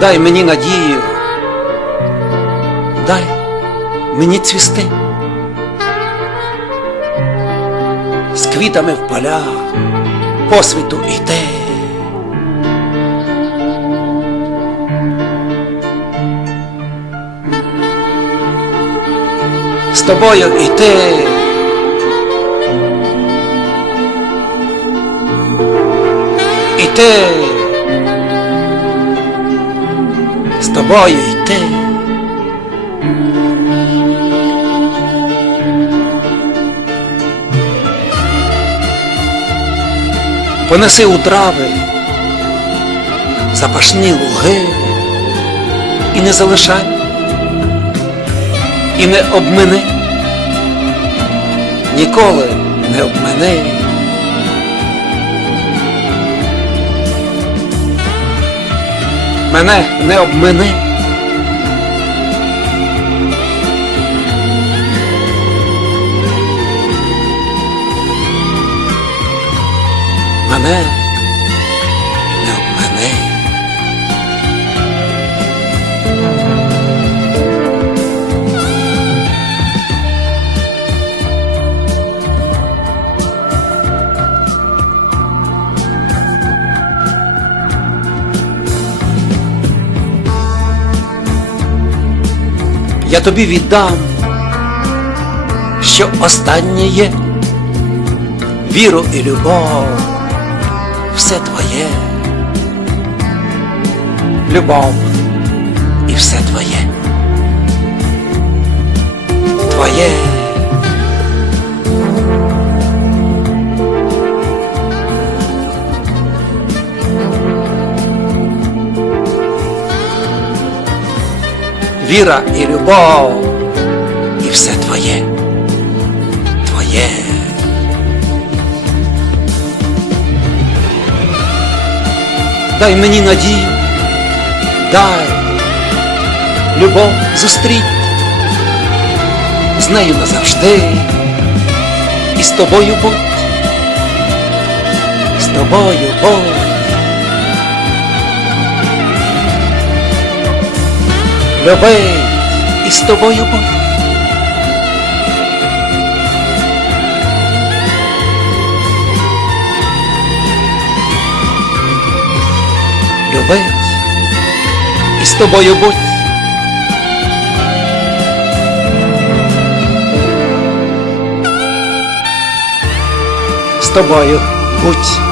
дай мені надію, дай мені цвісти. З квітами в полях по світу йти. З тобою йти. Іти. З тобою йти. Понеси у трави запашні луги і не залишай, і не обмини, ніколи не обмини. Мене не обмини. Мене Я тобі віддам, що останнє є, віру і любов, все твоє, любов і все Віра і любов, і все твоє, твоє. Дай мені надію, дай любов зустріть з нею назавжди, і з тобою будь, з тобою будь. Любить і з тобою будь. Любить і з тобою будь. З тобою будь.